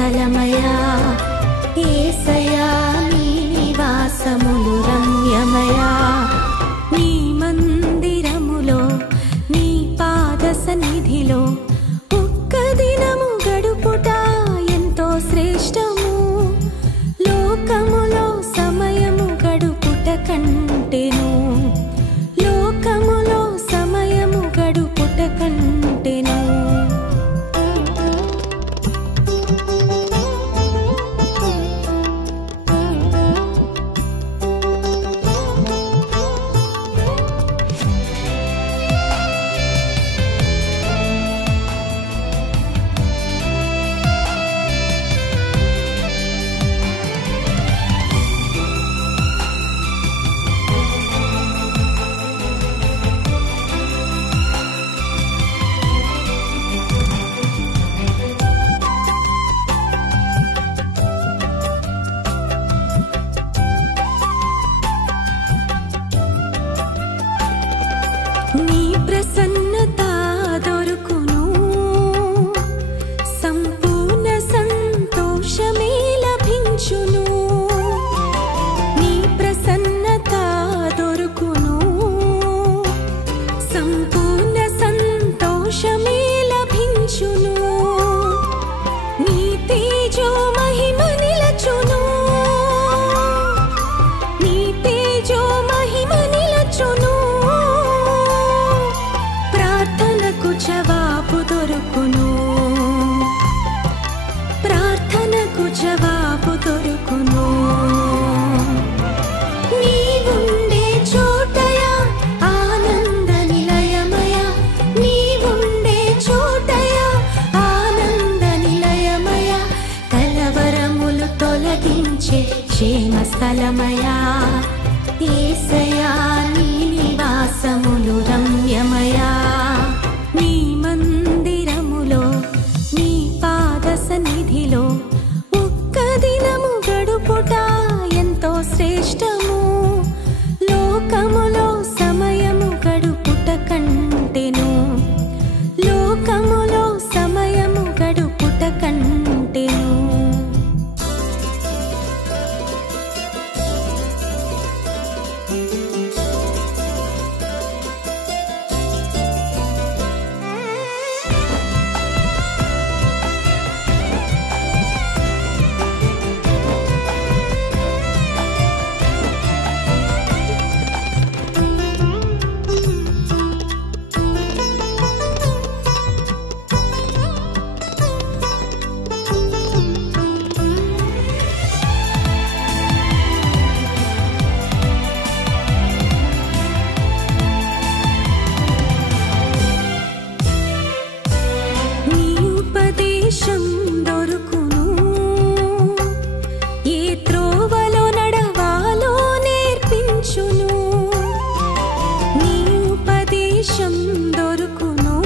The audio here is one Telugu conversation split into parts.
స్థలమయా యేసయ్యా నీ నివాసములు రమ్యమయా నీ మందిరములో నీ పాద సన్నిధిలో ఒక్క దినము గడుపుట ఎంతో శ్రేష్టము లోకములో సమయము గడుపుట కంటెను లోకములో సమయము గడుపుట కంటెను నీ ప్రసన్నత దొరుకును సంపూర్ణ సంతోషమే లభించును నీ ప్రసన్నత దొరుకును సంపూర్ణ సంతోషమే లభించును నీ తేజో మహిమ నిలచును నీ తేజో మహిమ నిలచును ప్రార్థనకు జవాబు దొరుకును ప్రార్థనకు జవాబు దొరుకును నీవుండే చోటయా ఆనంద నిలయమయా నీవుండే చోటయా ఆనంద నిలయమయా కలవరములు తొలగించే క్షేమ స్థలమయా యేసయ్యా నీ నివాసములు రమ్యమయా నీ మందిరములో నీ పాద సన్నిధిలో ఒక్క దినము గడుపుట ఎంతో శ్రేష్టము లోకములో సమయము గడుపుట కంటెను లోకములో సమయము గడుపుట కంటెను నీ ఉపదేశం దొరుకును ఏ త్రోవలో నడవాలో నేర్పించును నీ ఉపదేశం దొరుకును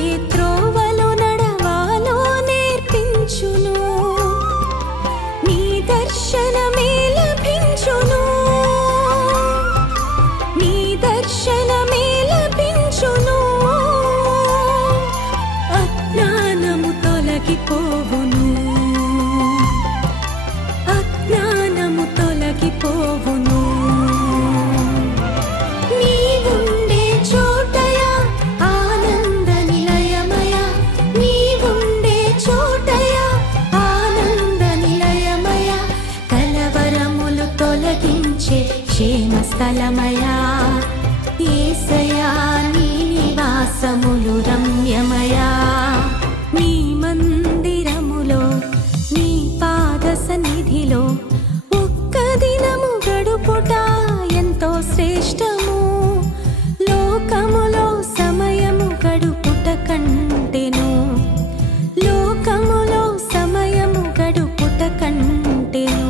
ఏ త్రోవలో నడవాలో నేర్పించును నీ దర్శనమే లభించును నీ దర్శనమే లభించును అజ్ఞానము తొలగిపోవును అజ్ఞానము తొలగిపోవును నీవుండే చోటయా ఆనంద నిలయమయా నీవుండే చోటయా ఆనంద నిలయమయా కలవరములు తొలగించే క్షేమ స్థలమయా యేసయ్యా నీ నివాసములు రమ్యమయా నీ మందిరములో నీ పాద సన్నిధిలో ఒక్క దినము గడుపుట ఎంతో శ్రేష్టము లోకములో సమయము గడుపుట కంటెను లోకములో సమయము గడుపుట కంటెను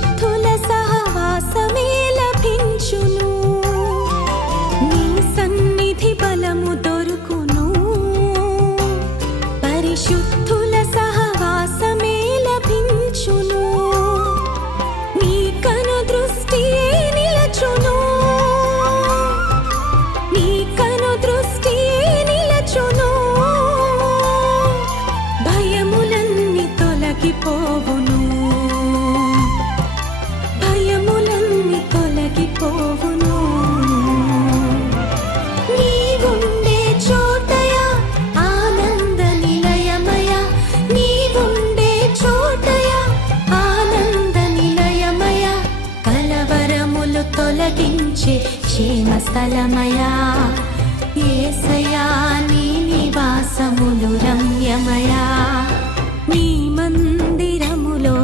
పరిశుద్ధుల సహవాసమే లభించును నీ సన్నిధి బలము దొరుకును పరిశుద్ధుల సహవాసమే లభించును నీ కను దృష్టియే నిలచును నీ కను దృష్టియే నిలచును భయములన్నీ తొలగిపోవును భయములన్నీ తొలగిపోవును నీవుండే చోటయా ఆనంద నిలయమయ నీవుండే చోటయా ఆనంద నిలయమయ కలవరములు తొలగించే క్షేమ స్థలమయా యేసయ్యా నీ నివాసములు రమ్యమయా నీ మందిరములో